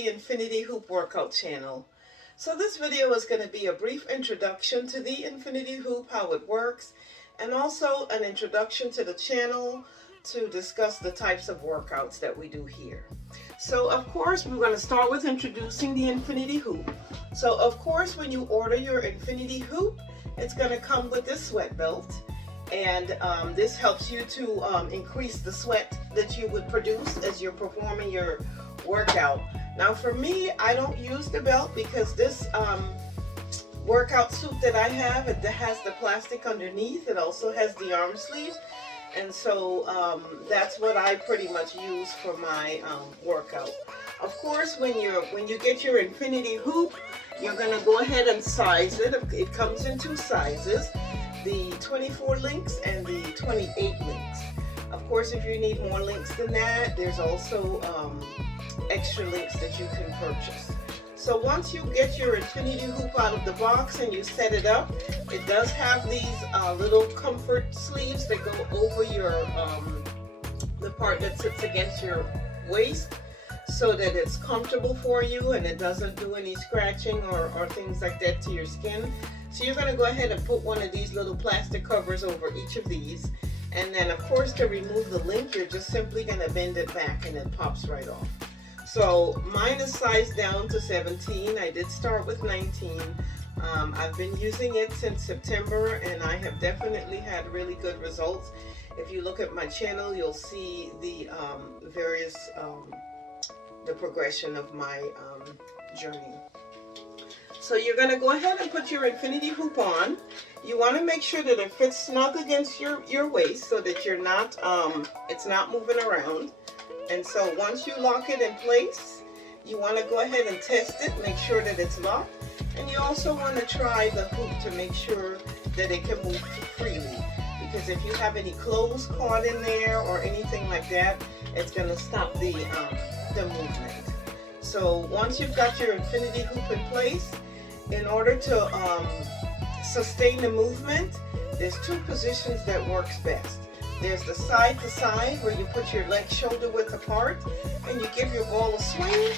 the Infinity Hoop Workout channel. So this video is going to be a brief introduction to the Infinity Hoop, how it works, and also an introduction to the channel to discuss the types of workouts that we do here. So of course we're going to start with introducing the Infinity Hoop. So of course when you order your Infinity Hoop, it's going to come with this sweat belt. And this helps you to increase the sweat that you would produce as you're performing your workout. Now for me, I don't use the belt because this workout suit that I have, it has the plastic underneath. It also has the arm sleeves. And so that's what I pretty much use for my workout. Of course, when you get your Infinity Hoop, you're going to go ahead and size it. It comes in two sizes, the 24 links and the 28 links. Of course, if you need more links than that, there's also extra links that you can purchase. So once you get your Infinity Hoop out of the box and you set it up, it does have these little comfort sleeves that go over your the part that sits against your waist, so that it's comfortable for you and it doesn't do any scratching or things like that to your skin. So you're going to go ahead and put one of these little plastic covers over each of these, and then of course to remove the link, you're just simply going to bend it back and it pops right off. So mine is sized down to 17. I did start with 19. I've been using it since September and I have definitely had really good results. If you look at my channel, you'll see the various the progression of my journey. So you're going to go ahead and put your Infinity Hoop on. You want to make sure that it fits snug against your waist so that you're not it's not moving around. And so once you lock it in place, you want to go ahead and test it, make sure that it's locked. And you also want to try the hoop to make sure that it can move freely. Because if you have any clothes caught in there or anything like that, it's going to stop the movement. So once you've got your Infinity Hoop in place, in order to sustain the movement, there's two positions that works best. There's the side to side where you put your legs shoulder width apart and you give your ball a swing,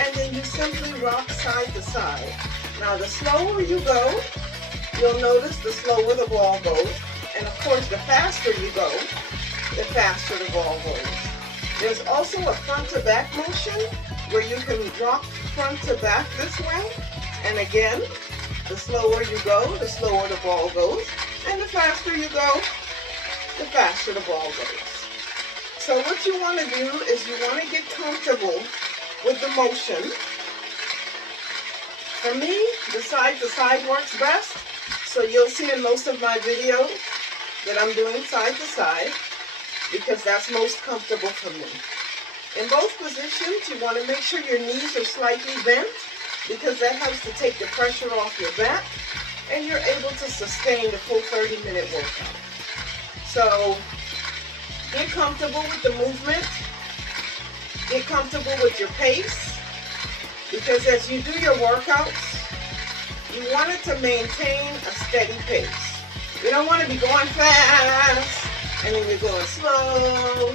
and then you simply rock side to side. Now the slower you go, you'll notice the slower the ball goes, and of course the faster you go, the faster the ball goes. There's also a front to back motion where you can rock front to back this way, and again, the slower you go, the slower the ball goes, and the faster you go, the faster the ball goes. So what you want to do is you want to get comfortable with the motion. For me, the side to side works best, so you'll see in most of my videos that I'm doing side to side because that's most comfortable for me. In both positions, you want to make sure your knees are slightly bent because that helps to take the pressure off your back and you're able to sustain the full 30-minute workout. So get comfortable with the movement, get comfortable with your pace, because as you do your workouts, you want it to maintain a steady pace. You don't want to be going fast and then you're going slow.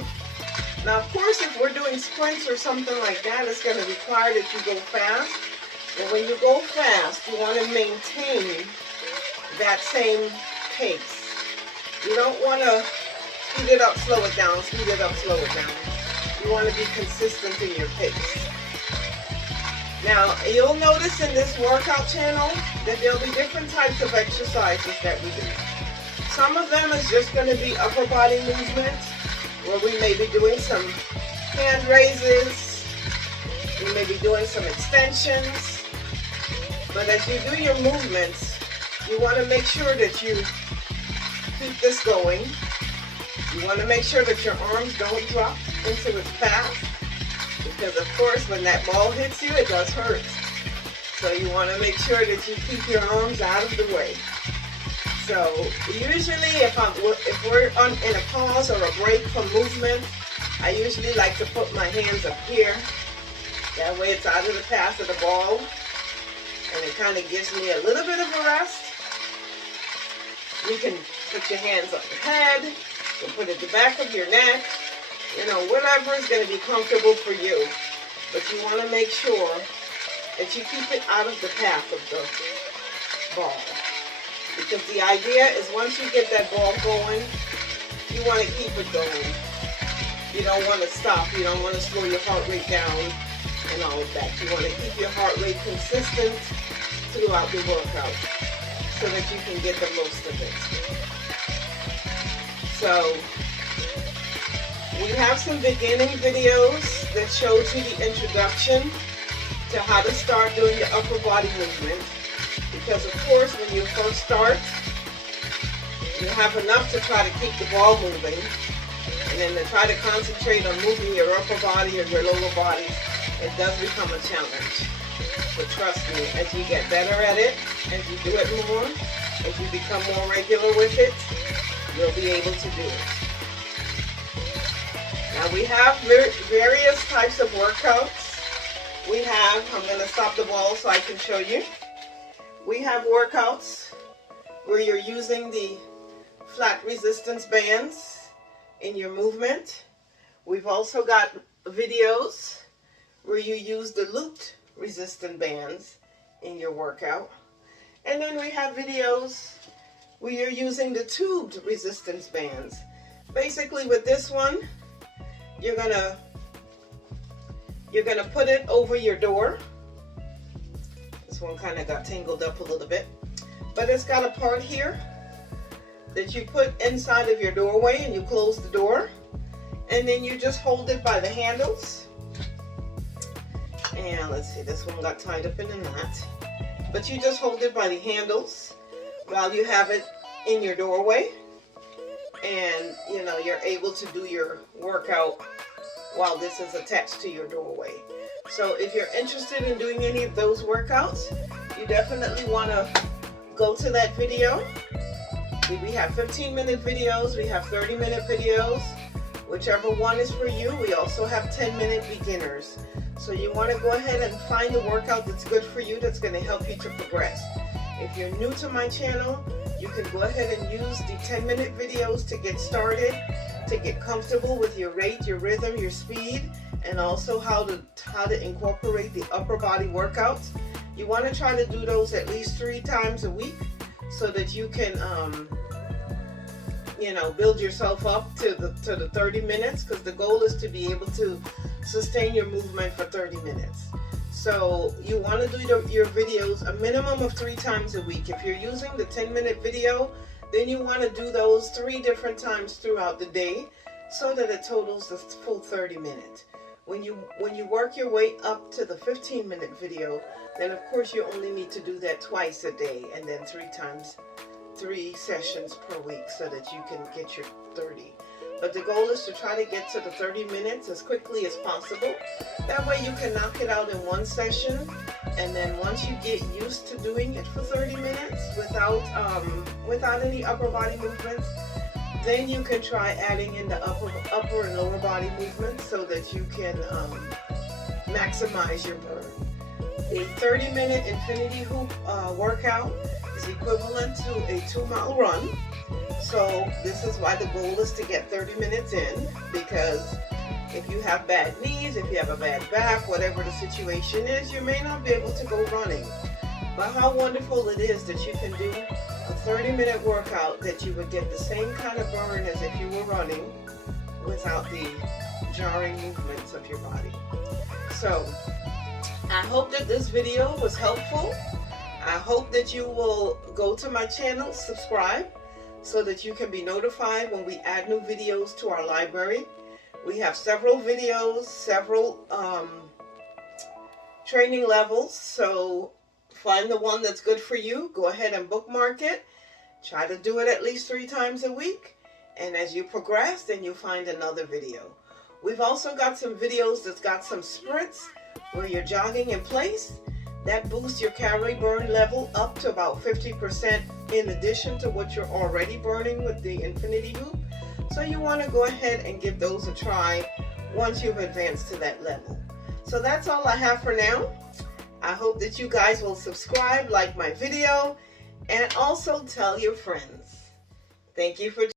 Now of course if we're doing sprints or something like that, it's going to require that you go fast. But when you go fast, you want to maintain that same pace. You don't want to speed it up, slow it down, speed it up, slow it down. You want to be consistent in your pace. Now, you'll notice in this workout channel that there'll be different types of exercises that we do. Some of them is just going to be upper body movements, where we may be doing some hand raises, we may be doing some extensions. But as you do your movements, you want to make sure that you keep this going. You want to make sure that your arms don't drop into its path, because of course when that ball hits you, it does hurt. So you want to make sure that you keep your arms out of the way. So usually if we're in a pause or a break from movement, I usually like to put my hands up here. That way it's out of the path of the ball. And it kind of gives me a little bit of a rest. You can put your hands on your head, you can put it at the back of your neck, you know, whatever is going to be comfortable for you. but you want to make sure that you keep it out of the path of the ball. Because the idea is once you get that ball going, you want to keep it going. You don't want to stop. You don't want to slow your heart rate down and all of that. You want to keep your heart rate consistent throughout the workout so that you can get the most of it. So we have some beginning videos that shows you the introduction to how to start doing your upper body movement. Because of course when you first start, you have enough to try to keep the ball moving, and then to try to concentrate on moving your upper body or your lower body, it does become a challenge. But trust me, as you get better at it, as you do it more, as you become more regular with it, you'll be able to do it. Now we have various types of workouts. We have, I'm going to stop the ball so I can show you. We have workouts where you're using the flat resistance bands in your movement. We've also got videos where you use the looped resistant bands in your workout. And then we have videos where you're using the tubed resistance bands. Basically with this one, you're gonna put it over your door. This one kind of got tangled up a little bit, but it's got a part here that you put inside of your doorway, and you close the door, and then you just hold it by the handles. And let's see, this one got tied up in a knot, but you just hold it by the handles while you have it in your doorway, and you know, you're able to do your workout while this is attached to your doorway. So if you're interested in doing any of those workouts, you definitely want to go to that video. We have 15-minute videos, we have 30-minute videos, whichever one is for you. We also have 10-minute beginners. So you want to go ahead and find the workout that's good for you, that's going to help you to progress. If you're new to my channel, you can go ahead and use the 10-minute videos to get started, to get comfortable with your rate, your rhythm, your speed, and also how to incorporate the upper body workouts. You want to try to do those at least 3 times a week so that you can you know, build yourself up to the 30 minutes, because the goal is to be able to sustain your movement for 30 minutes. So you want to do your videos a minimum of 3 times a week. If you're using the 10-minute video, then you want to do those 3 different times throughout the day so that it totals the full 30 minutes. When you work your way up to the 15-minute video, then of course you only need to do that twice a day, and then 3 sessions per week so that you can get your 30. But the goal is to try to get to the 30 minutes as quickly as possible. That way you can knock it out in one session, and then once you get used to doing it for 30 minutes without any upper body movements, then you can try adding in the upper and lower body movements so that you can maximize your burn. A 30-minute infinity hoop workout is equivalent to a 2-mile run. So this is why the goal is to get 30 minutes in, because if you have bad knees, if you have a bad back, whatever the situation is, you may not be able to go running. But how wonderful it is that you can do a 30-minute workout that you would get the same kind of burn as if you were running without the jarring movements of your body. So I hope that this video was helpful. I hope that you will go to my channel, subscribe, so that you can be notified when we add new videos to our library. We have several videos, several training levels, so find the one that's good for you. Go ahead and bookmark it. Try to do it at least 3 times a week, and as you progress, then you'll find another video. We've also got some videos that's got some sprints where you're jogging in place. That boosts your calorie burn level up to about 50% in addition to what you're already burning with the infinity hoop. So you want to go ahead and give those a try once you've advanced to that level. So that's all I have for now. I hope that you guys will subscribe, like my video, and also tell your friends. Thank you for